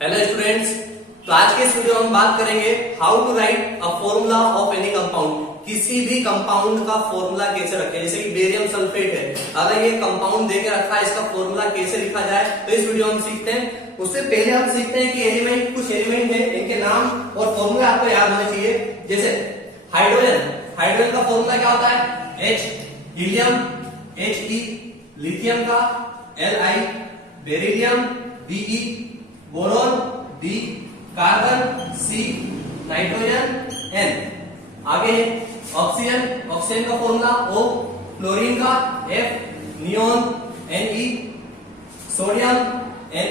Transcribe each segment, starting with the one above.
Hello students, तो आज के इस वीडियो में हम बात करेंगे how to write a formula of any compound. किसी भी कंपाउंड का फॉर्मूला कैसे रखें, जैसे कि बेरियम सल्फेट है, अगर ये कंपाउंड देके रखा है, इसका फॉर्मूला कैसे लिखा जाए, तो इस वीडियो में हम सीखते हैं। उससे पहले हम सीखते हैं कि एलिमेंट, कुछ एलिमेंट है, इनके नाम और फॉर्मूला आपको याद होने चाहिए। जैसे हाइड्रोजन, हाइड्रोजन का फॉर्मूला क्या होता है? H, हीलियम, He, लिथियम का Li, beryllium Be, boron B, carbon C, nitrogen N। आगे ऑक्सीजन, ऑक्सीजन का फॉर्मूला O, फ्लोरीन का F, neon Ne, sodium Na,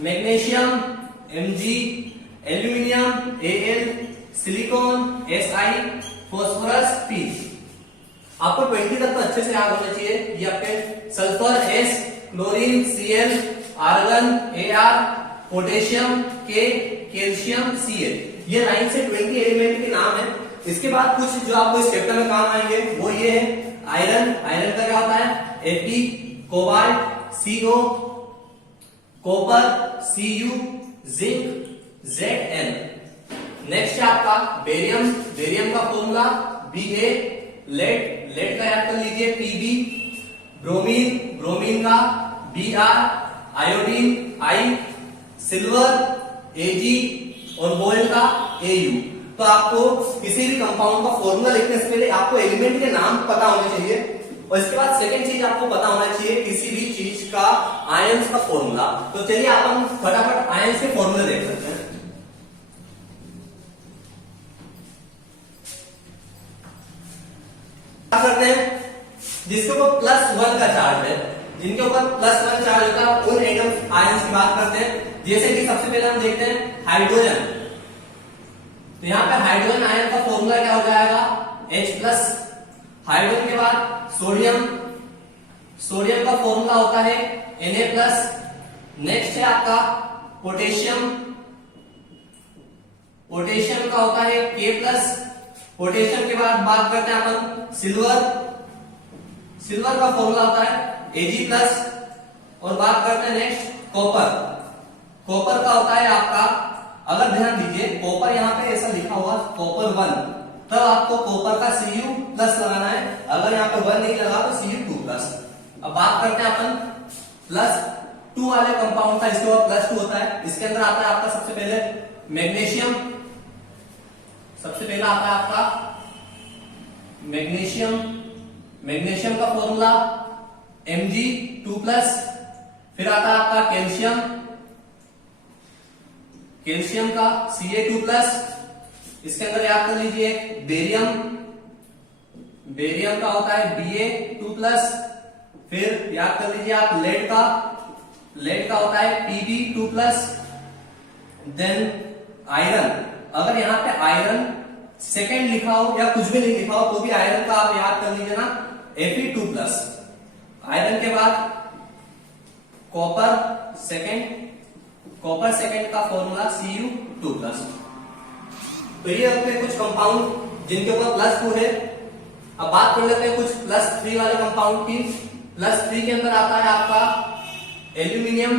magnesium Mg, aluminium Al, silicon Si, phosphorus P। आपको 20 तक तो अच्छे से याद होना चाहिए। ये आपके sulphur S, chlorine Cl, argon Ar, potassium K, calcium Cl। ये लाइन से 20 एलिमेंट के नाम है। इसके बाद कुछ जो आपको इस चैप्टर में काम आएंगे वो ये है आयरन। आयरन का क्या होता है? Fe, cobalt Co, copper Cu, zinc Zn। Next है आपका बेरियम। बेरियम का फॉर्मूला Ba, लेड, लेड का याद कर लीजिए Pb, ब्रोमीन, ब्रोमीन का Br, iodine I, silver Ag और गोल्ड का Au। तो आपको किसी भी कंपाउंड का फॉर्मूला लिखने से पहले आपको एलिमेंट के नाम पता होने चाहिए, और इसके बाद सेकंड चीज आपको पता होना चाहिए किसी भी चीज का आयंस का फॉर्मूला। तो चलिए आप हम फटाफट आयंस के फॉर्मूले देख सकते हैं। करते हैं जिसके ऊपर +1 का चार्ज है, जिनके ऊपर +1 चार्ज होता है उन एटम्स आयंस की बात करते हैं। जैसे कि सबसे पहले हम देखते हैं हाइड्रोजन। तो यहां पे हाइड्रोजन आयन का फॉर्मूला क्या हो जाएगा? H+। हाइड्रोजन के बाद सोडियम, सोडियम का फॉर्मूला होता है Na+। नेक्स्ट है आपका पोटेशियम, पोटेशियम का होता है K+। पोटेशियम के बाद बात करते हैं अपन सिल्वर, सिल्वर का फॉर्मूला होता है Ag+। और बात करते हैं नेक्स्ट कॉपर, कॉपर का होता है आपका, अगर ध्यान दीजिए कॉपर यहाँ पे ऐसा लिखा हुआ कॉपर 1, तब आपको कॉपर का Cu+ लगाना है। अगर यहाँ पे 1 नहीं लगा तो Cu2+। अब बात करते हैं अपन +2 वाले कंपाउंड का, इसके बाद +2 होता है। इसके अंदर आता है आपका सबसे पहले मैग्नीशियम, सबसे पहला आता है आपका मैग्नीशियम। मैग्नीशियम का फॉर्मूला Mg2+। फिर आता है आपका कैल्शियम, कैल्शियम का Ca2+। इसके अंदर याद कर लीजिए बेरियम, बेरियम का होता है Ba2+। फिर याद कर लीजिए आप लेड का, लेड का होता है Pb2+। देन आयरन, अगर यहाँ पे आयरन सेकेंड लिखा हो या कुछ भी नहीं लिखा हो तो भी आयरन का आप याद कर लीजिए ना Fe2+। आयरन के बाद कॉपर सेकेंड, कॉपर सेकेंड का फॉर्मूला Cu2+। तो ये अपने कुछ कंपाउंड जिनके ऊपर +2 है। अब बात कर लेते हैं कुछ +3 वाले कंपाउंड की। +3 के अंदर आता है आपका एल्यूमिनियम,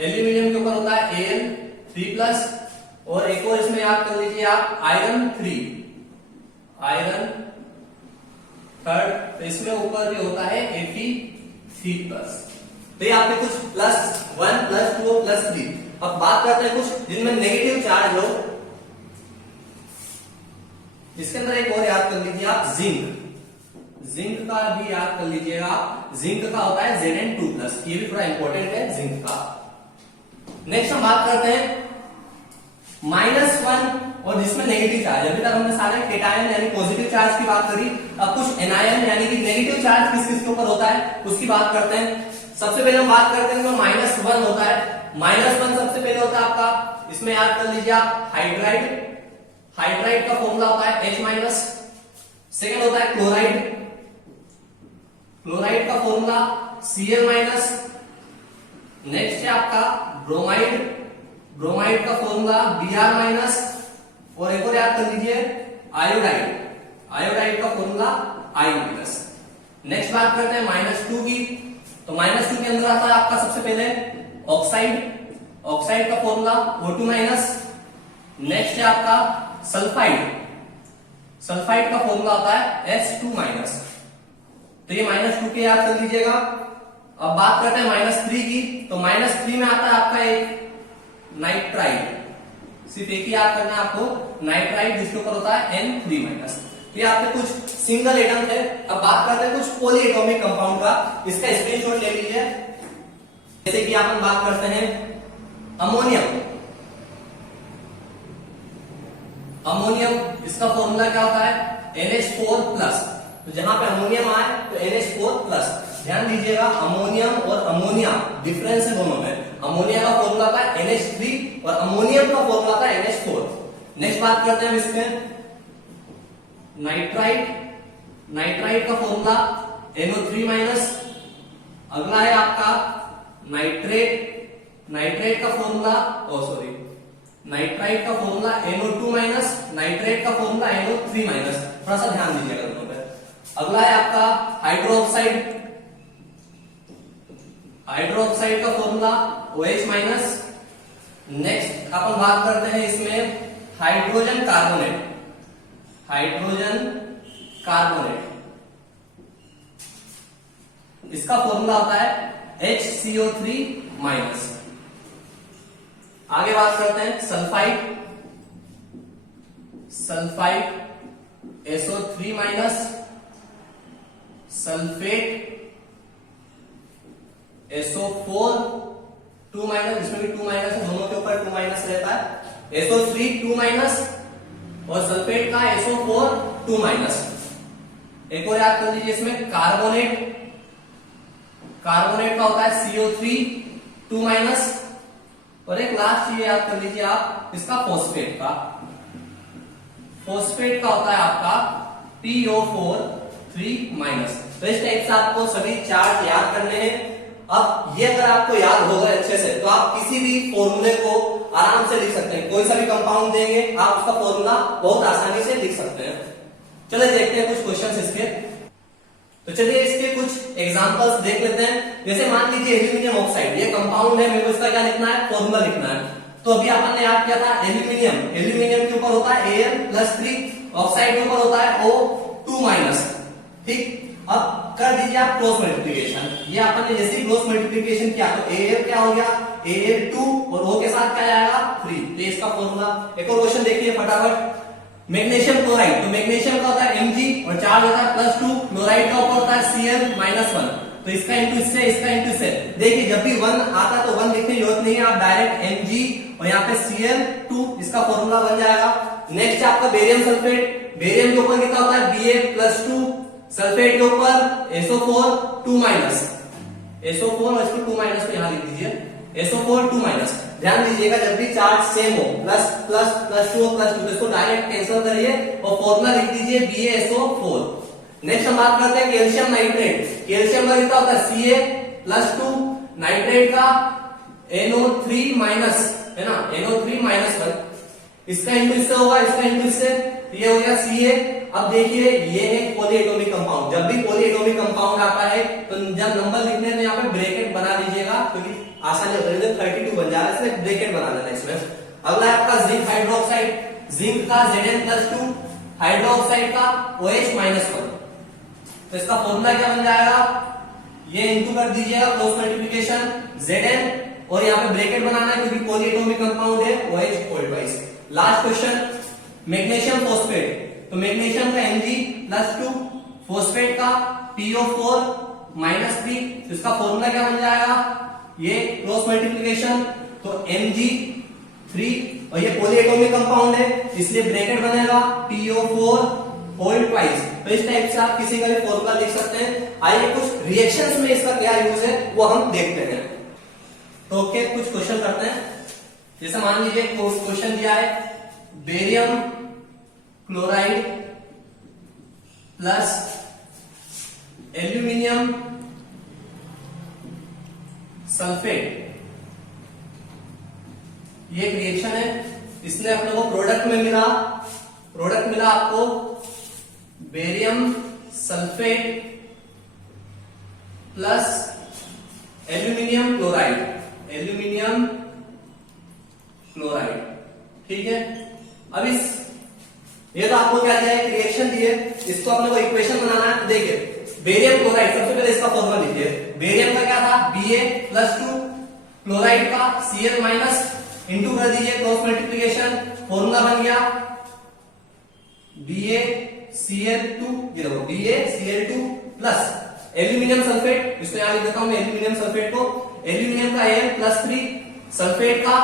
एल्यूमिनियम के ऊपर होता है Al3+। और एक और इसमें याद कर लीजिए आप आयरन 3, आयरन थर्ड, तो इसमें ऊपर भी होता है Fe3+। तो ये आपके कुछ +1, +2 और +3। अब बात करते हैं कुछ जिनमें नेगेटिव चार्ज हो। इसके अंदर एक और याद कर लीजिए आप जिंक, जिंक का भी याद कर लीजिएगा आप। जिंक का होता है Zn2+। ये भी थोड़ा इंपॉर्टेंट है जिंक का। नेक्स्ट हम बात करते हैं -1 और जिसमें नेगेटिव चार्ज। अभी तक हमने सारे केटायन यानी पॉजिटिव चार्ज की बात करी। अब कुछ एनायन यानी कि नेगेटिव चार्ज किस किस के ऊपर होता है उसकी बात करते हैं। सबसे पहले हम बात करते हैं -1 होता है। -1 सबसे पहले होता है आपका, इसमें याद कर लीजिए आप हाइड्राइड, हाइड्राइड का फॉर्मूला होता है H-। सेकेंड होता है क्लोराइड, क्लोराइड का फॉर्मूला Cl-। नेक्स्ट है आपका ब्रोमाइड, ब्रोमाइड का फॉर्मूला Br-। और एक और याद कर लीजिए आयोडाइड, आयोडाइड का फॉर्मूला I+। नेक्स्ट बात करते हैं -2 की। तो तो -2 के अंदर आता है आपका सबसे पहले ऑक्साइड, ऑक्साइड का फॉर्मूला O2-, नेक्स्ट है आपका सल्फाइड, सल्फाइड का फॉर्मूला आता है S2-। तो ये -2 के याद कर लीजिएगा। अब बात करते हैं -3 की, तो -3 में आता है आपका एक नाइट्राइड, सिर्फ एक ही याद करना है आपको, नाइट्राइड, जिसके ऊपर होता है N3-। ये आपके कुछ सिंगल एटम थे। अब बात करते हैं कुछ पॉलीएटॉमिक कंपाउंड का, इसका स्क्रीनशॉट ले लीजिए। जैसे कि अपन बात करते हैं अमोनियम, अमोनियम इसका फॉर्मूला क्या होता है NH4+। तो जहां पे अमोनियम आए तो NH4+। ध्यान दीजिएगा अमोनियम और अमोनिया डिफरेंस है दोनों में। अमोनिया का फॉर्मूला था NH3 और अमोनियम का फॉर्मूला था NH4। नेक्स्ट बात करते हैं इसमें नाइट्राइड, नाइट्राइड का फॉर्मूला NO3-। अगला है आपका नाइट्रेट, नाइट्रेट का फॉर्मूला नाइट्राइड का फॉर्मूला NO2-, नाइट्रेट का फॉर्मूला NO3-। थोड़ा सा ध्यान दीजिएगा दोनों पे। अगला है आपका हाइड्रोक्साइड, हाइड्रोक्साइड का फॉर्मूला OH-। नेक्स्ट अपन बात करते हैं इसमें हाइड्रोजन कार्बोनेट, हाइड्रोजन कार्बोनेट, इसका फॉर्मूला होता है HCO3-। आगे बात करते हैं sulphide, sulphide SO3-, sulphate SO4 2-, इसमें भी 2- है, दोनों के ऊपर 2- रहता है। SO3 2- और सल्फेट का SO4 2-। एक और याद कर लीजिए इसमें कार्बोनेट, कार्बोनेट का होता है CO3 2-। और एक लास्ट चीज याद कर लीजिए आप इसका फॉस्फेट का, फॉस्फेट का होता है आपका PO4 3-। तो इस टाइप से आपको सभी चार्ट याद करने हैं। अब ये अगर आपको याद हो गए अच्छे से तो आप किसी भी फॉर्मूले को आराम से लिख सकते हैं। कोई सा भी कंपाउंड देंगे आप उसका फॉर्मूला बहुत आसानी से लिख सकते हैं। चलिए देखते हैं कुछ क्वेश्चंस इसके। तो चलिए इसके कुछ एग्जांपल्स देख लेते हैं। जैसे मान लीजिए एल्यूमिनियम ऑक्साइड, ये कंपाउंड है, मेरे को इसका क्या लिखना है, फॉर्मूला लिखना है। तो अभी आपने याद किया था एल्यूमिनियम, एल्यूमिनियम के ऊपर होता है Al+3, ऑक्साइड के ऊपर होता है O2-। ठीक, अब कर दीजिए आप क्रॉस मल्टीप्लिकेशन। ये आपने जैसे ही क्रॉस मल्टीप्लिकेशन किया तो Al क्या हो गया, Al2 और O के साथ क्या आएगा 3। तो इसका फॉर्मूला। एक और क्वेश्चन देखिए फटाफट, मैग्नीशियम क्लोराइड, तो मैग्नीशियम का होता है Mg और चार्ज होता है +2, क्लोराइड का ऊपर होता है Cl-1। तो इसका इंटू इससे, इसका इंटू इससे। देखिए जब भी 1 आता है तो 1 लिखने की जरूरत नहीं है, आप डायरेक्ट Mg और यहाँ पे Cl2 इसका फॉर्मूला बन जाएगा। नेक्स्ट आपका बेरियम सल्फेट, बेरियम के ऊपर कितना होता है Ba+2, सल्फेट के ऊपर SO4 2-। SO4 और इसको 2- तो यहां लिख दीजिए SO4 2-। ध्यान दीजिएगा जब भी चार्ज सेम हो, प्लस प्लस प्लस 2 प्लस 2, तो इसको डायरेक्ट कैंसिल करिए और फॉर्मूला लिख दीजिए BaSO4। नेक्स्ट हम बात करते हैं कैल्शियम नाइट्रेट, कैल्शियम का कितना होता है Ca+2, नाइट्रेट का NO3- है ना, NO3-1। इसका इंटू इससे होगा, इसका इंटू इससे, ये हो गया Ca। अब देखिए ये है पॉलीएटॉमिक कंपाउंड। जब भी पॉलीएटॉमिक कंपाउंड आता है तो जब नंबर लिखने हैं तो यहाँ पे ब्रैकेट बना लीजिएगा, क्योंकि आसानी हो रही है। 32 बन जा रहा है, इसलिए ब्रैकेट बना लेना इसमें। अगला है आपका जिंक हाइड्रोक्साइड, जिंक का Zn+2, हाइड्रोक्साइड का OH-1। तो इसका फॉर्मूला क्या बन जाएगा, ये इंटू कर दीजिएगा क्रॉस मल्टीप्लिकेशन Zn और यहाँ पे ब्रैकेट बनाना है क्योंकि पॉलीएटॉमिक कंपाउंड है OH। Last question magnesium phosphate, तो मैग्नीशियम का Mg+2, फॉस्फेट का PO4-3। तो इसका फॉर्मूला क्या बन जाएगा, ये क्रॉस मल्टीप्लिकेशन, तो Mg3 और ये पॉलीएटॉमिक कंपाउंड है इसलिए ब्रैकेट बनेगा PO4 तो इस टाइप से आप किसी का भी फॉर्मूला लिख सकते हैं। आइए कुछ रिएक्शंस में इसका क्या यूज है वो हम देखते हैं। तो ओके, कुछ क्वेश्चन करते हैं। जैसे मान लीजिए क्वेश्चन दिया है barium chloride plus aluminium sulphate, ये एक रिएक्शन है। इसने अपने को प्रोडक्ट में मिला, प्रोडक्ट मिला आपको barium sulphate plus aluminium chloride, aluminium chloride, ठीक है। अब ये तो आपको क्या दिया है, रिएक्शन दी है, इसको अपने को इक्वेशन बनाना है। देखिए बेरियम क्लोराइड, सबसे पहले इसका फॉर्मूला लिखिए। बेरियम का क्या था, Ba+2, क्लोराइड का Cl- इंटू कर दीजिए, क्रॉस मल्टीप्लीकेशन, फॉर्मूला बन गया BaCl2, ये देखो BaCl2 प्लस एल्यूमिनियम सल्फेट, इसको यहां लिख देता हूं मैं एल्यूमिनियम सल्फेट को, एल्यूमिनियम का Al+3, सल्फेट का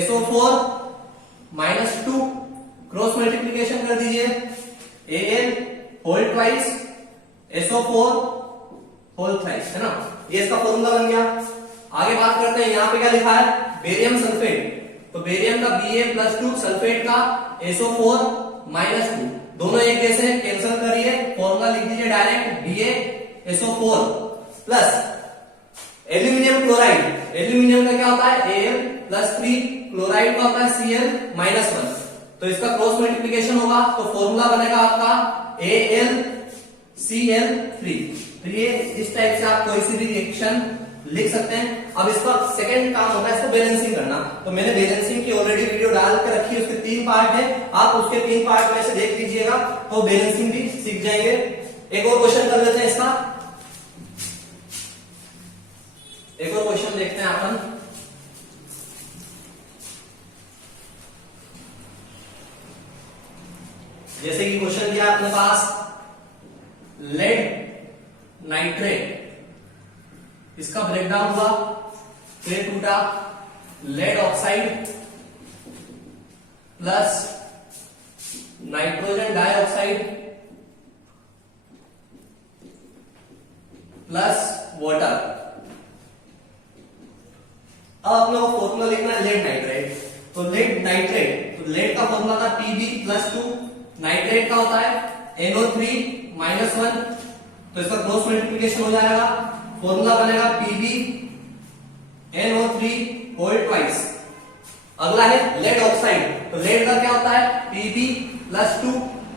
SO4-2, क्रॉस मल्टीप्लीकेशन कर दीजिए, Al whole twice SO4 whole thrice, है ना। ये इसका फॉर्मूला बन गया। आगे बात करते हैं, यहाँ पे क्या लिखा है, बेरियम सल्फेट, तो बेरियम का Ba+2, सल्फेट का SO4-2, दोनों एक जैसे कैंसिल करिए, फॉर्मूला लिख दीजिए direct BaSO4 plus aluminium chloride, aluminium का क्या होता है Al+3, क्लोराइड का होता है Cl-1, तो इसका क्रॉस मल्टीप्लीकेशन होगा, तो फॉर्मूला बनेगा आपका AlCl3। तो ये इस टाइप से आप कोई सी भी रिएक्शन लिख सकते हैं। अब इसका सेकंड काम होता है इसको बैलेंसिंग करना, तो मैंने बैलेंसिंग की ऑलरेडी वीडियो डाल के रखी है, उसके 3 पार्ट है, आप उसके 3 पार्ट में से देख लीजिएगा, तो बैलेंसिंग भी सीख जाएंगे। एक और क्वेश्चन कर लेते हैं इसका, एक और क्वेश्चन देखते हैं अपन। जैसे कि क्वेश्चन दिया अपने पास लेड नाइट्रेट, इसका ब्रेकडाउन हुआ, फिर टूटा, lead oxide plus nitrogen dioxide plus water. अब आप लोगों को फॉर्मूला लिखना है लेड नाइट्रेट, तो लेड नाइट्रेट, तो लेड का फॉर्मूला था Pb+2, नाइट्रेट का होता है NO3-1, तो इसका क्रॉस मल्टीप्लीकेशन हो जाएगा, फॉर्मूला बनेगा PbNO3 होल ट्वाइस। अगला है लेड ऑक्साइड, तो लेड का क्या होता है Pb+2,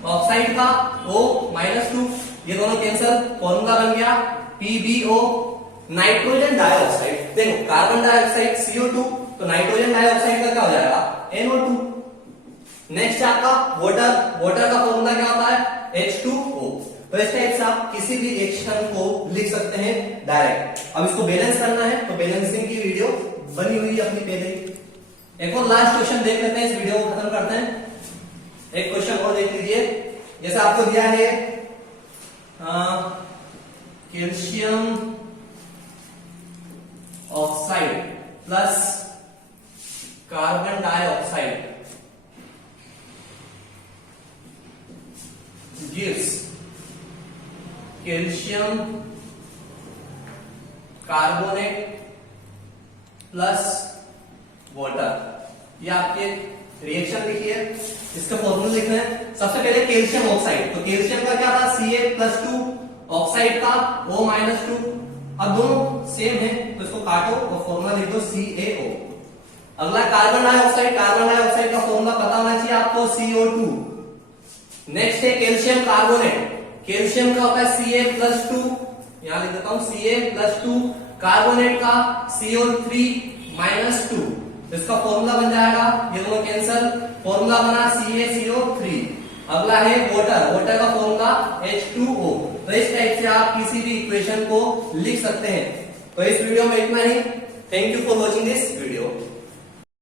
ऑक्साइड का O-2, ये दोनों कैंसिल, फॉर्मूला बन गया PbO। नाइट्रोजन डाइऑक्साइड, देखो कार्बन डाइऑक्साइड CO2, तो नाइट्रोजन डाइऑक्साइड का क्या हो जाएगा NO2। नेक्स्ट आपका वाटर, वाटर का फॉर्मूला क्या होता है H2O। तो इस टाइप से आप किसी भी रिएक्शन को लिख सकते हैं डायरेक्ट। अब इसको बैलेंस करना है, तो बैलेंसिंग की वीडियो बनी हुई है अपनी पहले ही। एक और लास्ट क्वेश्चन देख लेते हैं, इस वीडियो को खत्म करते हैं। एक क्वेश्चन और देख लीजिए, जैसे आपको दिया है calcium oxide plus carbon dioxide gives calcium carbonate plus water. ये आपके रिएक्शन लिखिए, इसका फॉर्मूला लिखना है। सबसे पहले कैल्शियम ऑक्साइड, तो कैल्शियम का क्या था Ca+2, ऑक्साइड का O-2, अब दोनों सेम है तो इसको काटो और फॉर्मूला लिख दो CaO। अगला कार्बन डाइऑक्साइड, कार्बन डाइऑक्साइड का फॉर्मूला पता होना चाहिए आपको CO2। नेक्स्ट है कैल्शियम कार्बोनेट, कैल्शियम का होता है Ca+2, यहां लिख देता हूं Ca+2, कार्बोनेट का CO3-2, इसका फॉर्मूला बन जाएगा, ये दोनों कैंसिल, फॉर्मूला बना CaCO3। अगला है वाटर, वाटर का फॉर्मूला H2O। तो इस टाइप से आप किसी भी इक्वेशन को लिख सकते हैं। तो इस वीडियो में इतना ही। Thank you for watching this.